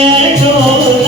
二更